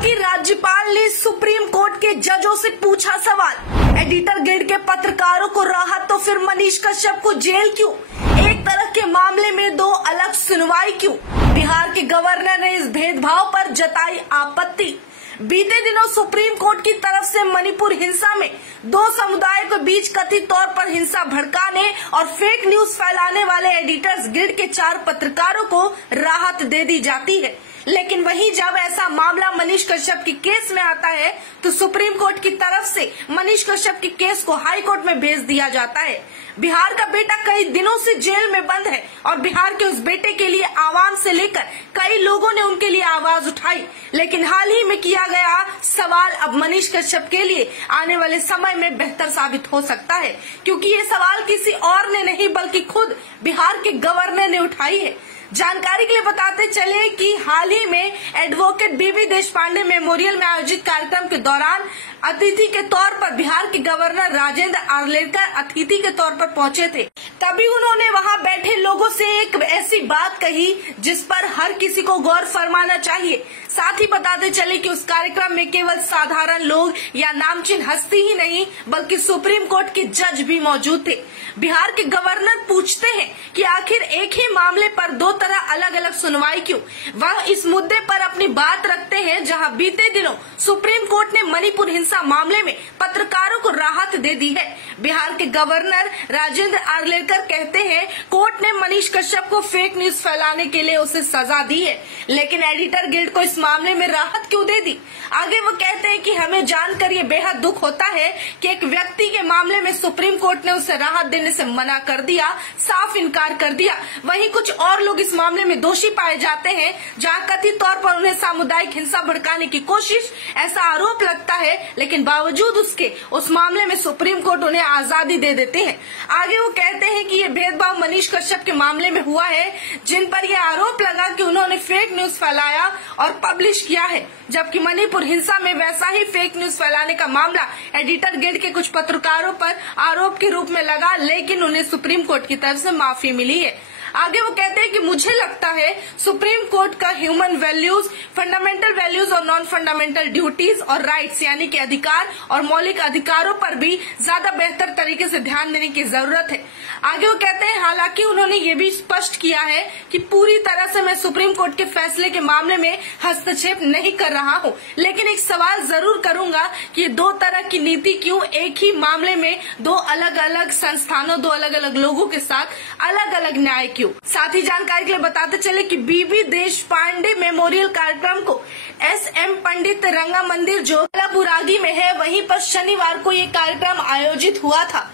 कि राज्यपाल ने सुप्रीम कोर्ट के जजों से पूछा सवाल, एडिटर गिल्ड के पत्रकारों को राहत तो फिर मनीष कश्यप को जेल क्यों? एक तरह के मामले में दो अलग सुनवाई क्यों? बिहार के गवर्नर ने इस भेदभाव पर जताई आपत्ति। बीते दिनों सुप्रीम कोर्ट की तरफ से मणिपुर हिंसा में दो समुदायों के बीच कथित तौर पर हिंसा भड़काने और फेक न्यूज फैलाने वाले एडिटर्स गिल्ड के 4 पत्रकारों को राहत दे दी जाती है। लेकिन वहीं जब ऐसा मामला मनीष कश्यप के केस में आता है तो सुप्रीम कोर्ट की तरफ से मनीष कश्यप के केस को हाई कोर्ट में भेज दिया जाता है। बिहार का बेटा कई दिनों से जेल में बंद है और बिहार के उस बेटे के लिए आवाम से लेकर कई लोगों ने उनके लिए आवाज उठाई। लेकिन हाल ही में किया गया सवाल अब मनीष कश्यप के लिए आने वाले समय में बेहतर साबित हो सकता है, क्योंकि ये सवाल किसी और ने नहीं बल्कि खुद बिहार के गवर्नर ने उठाई है। जानकारी के लिए बताते चले कि हाल ही में एडवोकेट बीबी देशपांडे मेमोरियल में आयोजित कार्यक्रम के दौरान अतिथि के तौर पर बिहार के गवर्नर राजेंद्र आर्लेकर अतिथि के तौर पर पहुंचे थे। तभी उन्होंने वहां बैठे लोगों से एक ऐसी बात कही जिस पर हर किसी को गौर फरमाना चाहिए। साथ ही बताते चले कि उस कार्यक्रम में केवल साधारण लोग या नामचीन हस्ती ही नहीं बल्कि सुप्रीम कोर्ट के जज भी मौजूद थे। बिहार के गवर्नर पूछते हैं कि आखिर एक ही मामले पर दो तरह अलग अलग सुनवाई क्यों? वह इस मुद्दे पर अपनी बात रखते हैं जहां बीते दिनों सुप्रीम कोर्ट ने मणिपुर हिंसा मामले में पत्रकारों को राहत दे दी है। बिहार के गवर्नर राजेंद्र आर्लेकर कहते हैं कोर्ट ने मनीष कश्यप को फेक न्यूज फैलाने के लिए उसे सजा दी है, लेकिन एडिटर गिल्ड को इस मामले में राहत क्यों दे दी? आगे वो कहते हैं कि हमें जानकर ये बेहद दुख होता है कि एक व्यक्ति के मामले में सुप्रीम कोर्ट ने उसे राहत देने से मना कर दिया, साफ इनकार कर दिया। वहीं कुछ और लोग इस मामले में दोषी पाए जाते हैं जहां कथित तौर पर उन्हें सामुदायिक हिंसा भड़काने की कोशिश ऐसा आरोप लगता है, लेकिन बावजूद उसके उस मामले में सुप्रीम कोर्ट उन्हें आजादी दे देते हैं। आगे वो कहते हैं कि ये भेदभाव मनीष कश्यप के मामले में हुआ है, जिन पर यह आरोप लगा कि उन्होंने फेक न्यूज फैलाया और पब्लिश किया है, जबकि मणिपुर हिंसा में वैसा ही फेक न्यूज फैलाने का मामला एडिटर गिल्ड के कुछ पत्रकारों पर आरोप के रूप में लगा, लेकिन उन्हें सुप्रीम कोर्ट की तरफ से माफी मिली है। आगे वो कहते हैं कि मुझे लगता है सुप्रीम कोर्ट का ह्यूमन वैल्यूज, फंडामेंटल वैल्यूज और नॉन फंडामेंटल ड्यूटीज और राइट्स यानी कि अधिकार और मौलिक अधिकारों पर भी ज्यादा बेहतर तरीके से ध्यान देने की जरूरत है। आगे वो कहते हैं हालांकि उन्होंने ये भी स्पष्ट किया है कि पूरी तरह से मैं सुप्रीम कोर्ट के फैसले के मामले में हस्तक्षेप नहीं कर रहा हूँ, लेकिन एक सवाल जरूर करूंगा कि दो तरह की नीति क्यों एक ही मामले में दो अलग अलग संस्थानों, दो अलग अलग लोगों के साथ अलग अलग न्याय क्यों? साथ ही जानकारी के लिए बताते चले कि बीबी देशपांडे मेमोरियल कार्यक्रम को SM पंडित रंगा मंदिर जो बुरागी में है वहीं पर शनिवार को ये कार्यक्रम आयोजित हुआ था।